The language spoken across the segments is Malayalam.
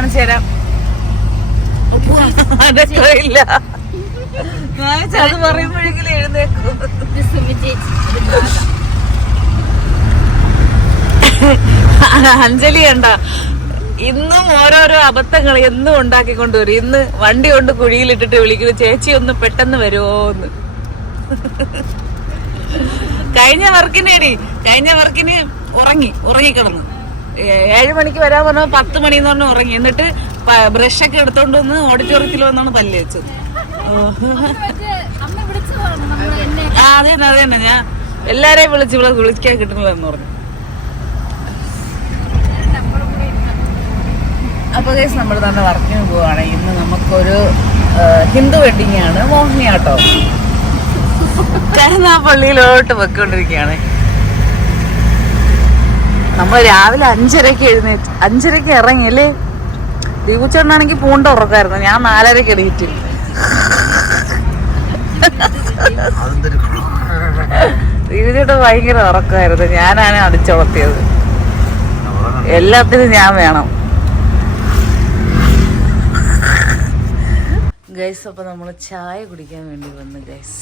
കാണിച്ചു തരാം. അത് പറയുമ്പോഴെങ്കിലും എഴുന്നേക്കും. അഞ്ജലി കണ്ട ഇന്നും ഓരോരോ അബദ്ധങ്ങൾ എന്നും ഉണ്ടാക്കിക്കൊണ്ടുവരും ഇന്ന് വണ്ടി കൊണ്ട് കുഴിയിലിട്ടിട്ട് വിളിക്കുന്നു ചേച്ചി ഒന്ന് പെട്ടെന്ന് വരുമോന്ന് കഴിഞ്ഞ വർക്കിനേടി കഴിഞ്ഞ വർക്കിന് ഉറങ്ങി ഉറങ്ങിക്കിടന്നു. ഏഴ് മണിക്ക് വരാൻ പറഞ്ഞ പത്ത് മണി എന്ന് പറഞ്ഞ് ഉറങ്ങി. എന്നിട്ട് ബ്രഷ് ഒക്കെ എടുത്തോണ്ട് വന്ന് ഓഡിറ്റോറിയത്തിൽ വന്നാണ് പല്ല് വെച്ചത്. എന്നെ ആ അതെ തന്നെ അതെ തന്നെ. ഞാൻ എല്ലാരെയും വിളിച്ച് ഇവിടെ വിളിക്കാൻ കിട്ടുന്നില്ലെന്ന് പറഞ്ഞു. അപ്പോൾ കേസ് നമ്മൾ തന്നെ വർക്കിന് പോവാണ്. ഇന്ന് നമുക്കൊരു ഹിന്ദു വെഡിങ് ആണ് മോഹിനിയാട്ടോ. പള്ളിയിലോട്ട് വെക്കൊണ്ടിരിക്കുകയാണ് നമ്മൾ രാവിലെ അഞ്ചരക്ക് എഴുന്നേറ്റ് അഞ്ചരക്ക് ഇറങ്ങി അല്ലേ? ദീപുച്ചേട്ടനാണെങ്കിൽ പൂണ്ട ഉറക്കായിരുന്നു. ഞാൻ നാലരക്ക് എണീറ്റ്. ദീപുചേട്ടൻ ഭയങ്കര ഉറക്കമായിരുന്നു. ഞാനാണ് അടിച്ചുളർത്തിയത് എല്ലാത്തിനും ഞാൻ വേണം. ഗൈസ് അപ്പൊ നമ്മൾ ചായ കുടിക്കാൻ വേണ്ടി വന്നു ഗൈസ്.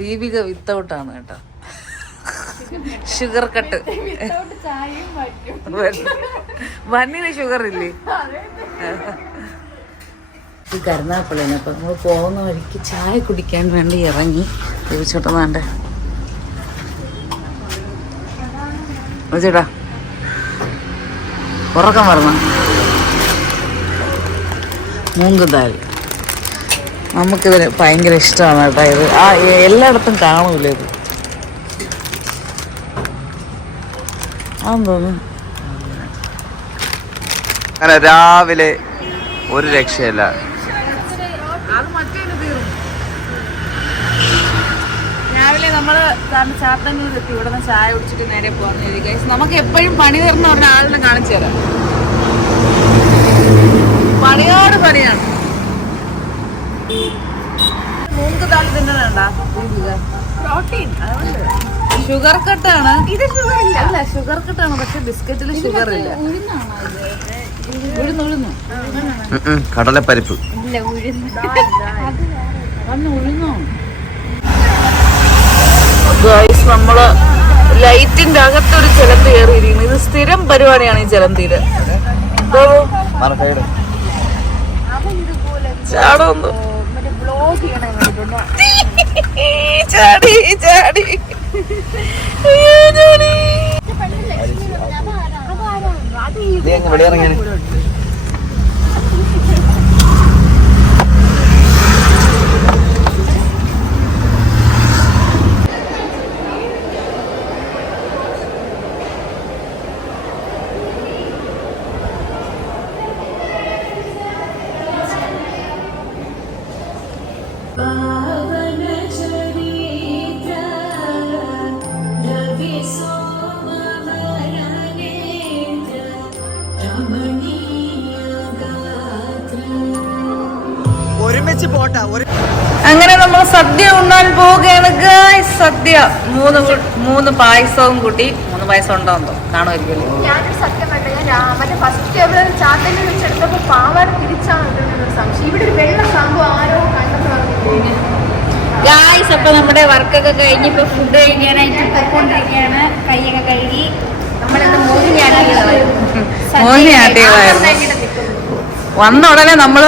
ദീപിക വിത്തൗട്ടാണ് കേട്ടോ. ഷുഗർ കട്ട് വണ്ണിന് ഷുഗർ ഇല്ലേ? ഈ കരുനാപ്പള്ളിയാണ് അപ്പൊ നമ്മൾ പോകുന്ന വഴിക്ക് ചായ കുടിക്കാൻ വേണ്ടി ഇറങ്ങി. ചോദിച്ചോട്ടെ വേണ്ടേ ചേട്ടാ. ഉറക്കം വരണം. മൂങ്കുദാൽ നമുക്കിതിന് ഭയങ്കര ഇഷ്ടമാണ് കേട്ടോ ഇത്. ആ എല്ലായിടത്തും കാണൂല ഇത്? അങ്ങനെ രാവിലെ ഒരു രക്ഷയില്ല. രാവിലെ ചാത്തന്നൂർ എത്തി ഇവിടെ നിന്ന് ചായ കുടിച്ചിട്ട് നേരെ പോകാന്ന് കരുതി ഗൈസ് നമുക്ക് എപ്പോഴും പണി തരുന്ന ഒരാളിനെ കാണിച്ചു തരാം. പണിയോട് പണിയാണ്. മൂന്ന് താളി തിന്നണണ്ട പ്രോട്ടീൻ ഷുഗർ കട്ടാണ് ഇത് ഷുഗർ ഇല്ല. അല്ല ഷുഗർ കട്ടാണ് പക്ഷെ ബിസ്ക്കറ്റിൽ ഷുഗർ ഇല്ല. ഉഴുന്ന് ഉഴുന്നു. കടലപ്പരിപ്പ്. ഇല്ല ഉഴുന്ന്. വന്ന് ഉഴുന്നോ? ഗൈസ് നമ്മൾ ലൈറ്റിന്റെ അകത്തൊരു ചിലന്തി കയറിയിരിക്കുന്നു. ഇത് സ്ഥിരം പരിപാടിയാണ് ഈ ചിലന്തിയിൽ ചാടൊന്നു ചാടി ബ്ലോഗ് ചെയ്യണേ ചാടി ചാടി അയ്യോ, ഒരുമിച്ച് പോട്ടാ ഒരു അങ്ങനെ നമ്മൾ സദ്യ ഉണ്ണാൻ പോവുകയാണ് ഗായ്സ് സദ്യ. മൂന്ന് മൂന്ന് പായസവും കൂട്ടി മൂന്ന് പായസം ഉണ്ടോന്നോ കാണുമായിരിക്കും ഞാനൊരു സത്യം പറഞ്ഞു ഞാൻ രാ- മറ്റേ ഫസ്റ്റ് ടേബിളിൽ ചാത്തന്നെ വെച്ചെടുത്തപ്പോൾ പാവാട തിരിച്ചാണ് സംശയം. ഇവിടെ ഒരു വെള്ള സംഭവം ആരോ കണ്ടെന്ന് ഗായ്സ് അപ്പൊ നമ്മുടെ വർക്കൊക്കെ കഴിഞ്ഞ് ഇപ്പൊ ഫുഡ് കഴിക്കാനായിട്ട് പോയിക്കൊണ്ടിരിക്കുകയാണ് കൈയൊക്കെ കഴുകി. വന്ന ഉടനെ നമ്മൾ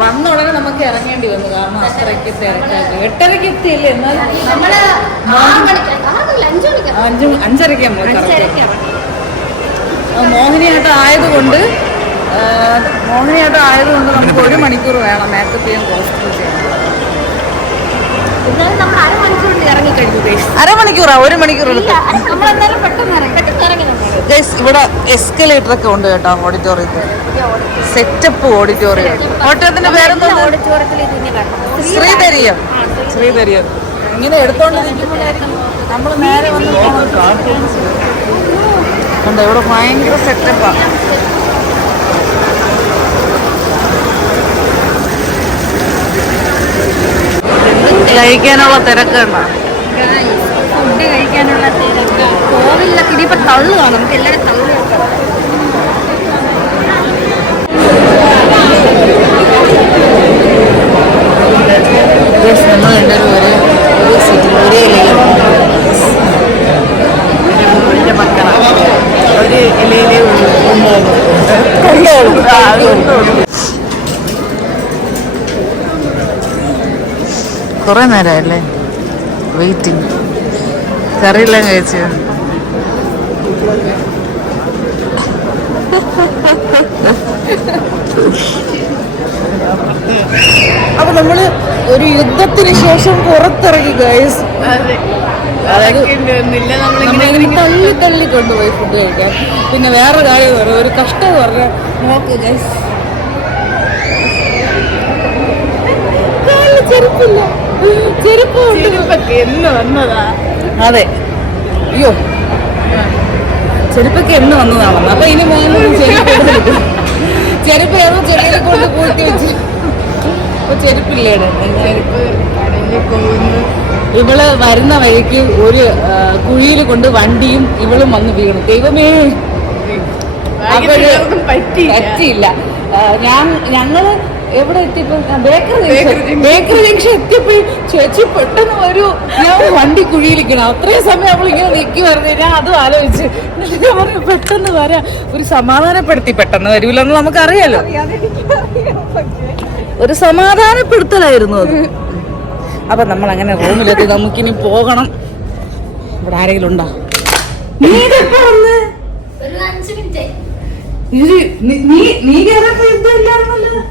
വന്ന ഉടനെ നമുക്ക് ഇറങ്ങേണ്ടി വന്നു. കാരണം അത്രയ്ക്ക് തിരക്കാക്കി എട്ടരയ്ക്ക് എത്തിയില്ലേ? എന്നാലും അഞ്ചു അഞ്ചരയ്ക്ക് നമ്മൾ മോഹിനിയാട്ടം ആയതുകൊണ്ട് മോഹിനിയാട്ടം ആയതുകൊണ്ട് നമുക്ക് ഒരു മണിക്കൂർ വേണം മേക്കപ്പ് ചെയ്യാൻ കോസ്റ്റ്യൂം ചെയ്യാൻ. അരമണിക്കൂറാ? ഒരു മണിക്കൂർ ഇല്ല നമ്മൾ എന്തായാലും പെട്ടെന്ന് ഇറങ്ങി പെട്ടെന്ന് ഇറങ്ങി ഗൈസ് ഇവിടെ എസ്കലേറ്റർ ഒക്കെ ഉണ്ട് കേട്ടോ ഓഡിറ്റോറിയത്തിൽ സെറ്റപ്പ് ഓഡിറ്റോറിയം ഓഡിറ്റോറിയത്തിന്റെ പേരെന്താ ശ്രീധരിയം. ശ്രീധരിയം. ഇങ്ങനെ എടുത്തോണ്ട് നമ്മൾ നേരെ വന്ന് ഇവിടെ ഭയങ്കര സെറ്റപ്പാ കഴിക്കാനുള്ള തിരക്കുണ്ടോ ഫുഡ് കഴിക്കാനുള്ള തിരക്ക്. കോവിലൊക്കെ ഇനിയിപ്പോ തള്ളുവാണ് നമുക്ക് എല്ലാവരും തള്ളു കുറേ നേരമല്ലേ വെയിറ്റിംഗ് കറിയെല്ലാം കഴിച്ചു. അപ്പൊ നമ്മൾ ഒരു യുദ്ധത്തിന് ശേഷം പുറത്തിറങ്ങി ഗൈസ് തള്ളി തള്ളി കൊണ്ടുപോയി ഫുഡ് കഴിക്കാൻ. പിന്നെ വേറെ കാര്യം പറയാം ഒരു കഷ്ടം പറഞ്ഞാൽ നോക്ക് ഗൈസ് ചെരുപ്പില്ല. ചെരുപ്പ് എന്ന് വന്നതാ. അതെ. അയ്യോ. ചെരുപ്പൊക്കെ എന്ന് വന്നതാണെന്ന്. അപ്പൊ ഇനി മൂന്നും ചെരുപ്പ് ഏതോ ചെടിയിൽ കൊണ്ട് കൂട്ടി വെച്ച്. അപ്പൊ ചെരുപ്പില്ലേടെ? ചെരുപ്പ് ഇവൾ വരുന്ന വഴിക്ക് ഒരു കുഴിയിൽ കൊണ്ട് വണ്ടിയും ഇവളും വന്ന് വീണു. ദൈവമേ. പറ്റിയില്ല. ഞാൻ ഞങ്ങൾ എവിടെ എത്തിയപ്പോ? ബേക്കറി ജംഗ്ഷൻ ബേക്കറി ജംഗ്ഷൻ എത്തിയപ്പോ ചേച്ചി പെട്ടെന്ന് ഒരു ഞാൻ വണ്ടി കുഴിയിലിരിക്കണം അത്രയും സമയം അവളിങ്ങനെ നീക്കി നിൽക്കി പറഞ്ഞു ഞാൻ അതും ആലോചിച്ച്. എന്നിട്ട് ഞാൻ പറഞ്ഞു പെട്ടെന്ന് വരാം. ഒരു സമാധാനപ്പെടുത്തി പെട്ടെന്ന് വരൂലെന്ന് നമുക്കറിയാലോ. ഒരു സമാധാനപ്പെടുത്തലായിരുന്നു അത്. അപ്പൊ നമ്മൾ അങ്ങനെ റൂമിലെത്തി നമുക്കിനി പോകണം. ഇവിടെ ആരെങ്കിലും ഉണ്ടോ? നീ വന്ന്? ഒരു അഞ്ച് മിനിറ്റ്. നീ- നീ നീ കയറിയപ്പോ യുദ്ധമില്ലായിരുന്നല്ലോ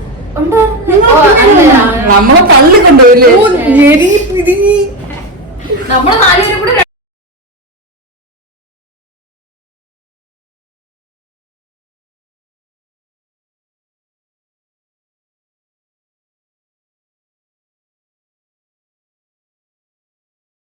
നമ്മളെ പള്ളി കൊണ്ടുപോയില്ലേ? നമ്മളെ നാലുപേരും കൂടെ